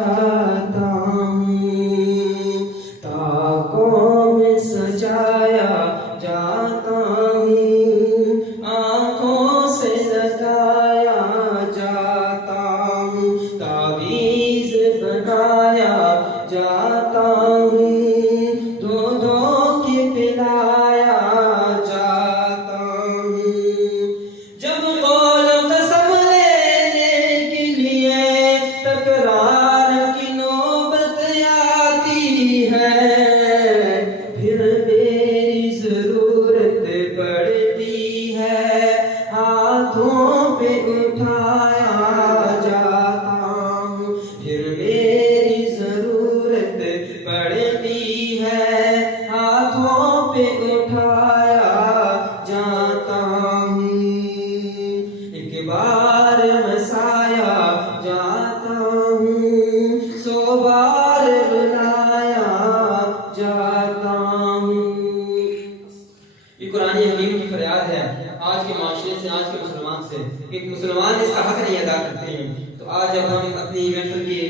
आता हूँ, ताकों में सजाया जाता हूँ, आँखों से लगाया जाता हूँ, तावीज़ बनाया जाता हूँ, धो धो के पिलाया जाता हूँ। जब कौल कसम लेने के लिए तकरार की नौबत आती है, फिर मेरी जरूरत पड़ती है, हाथों पे उठाया जाता हूँ, फिर मेरी जरूरत पड़ती है, हाथों पे उठाया जाता हूँ। एक बार मसाया जाता हूँ, 100 बार बुलाया जाता हूँ। ये कुरानी हकीम की फरियाद है आज के माशरे से, आज के मुसलमान से। एक मुसलमान इसका हक नहीं अदा करते हैं। तो आज जब हम अपनी महफिल की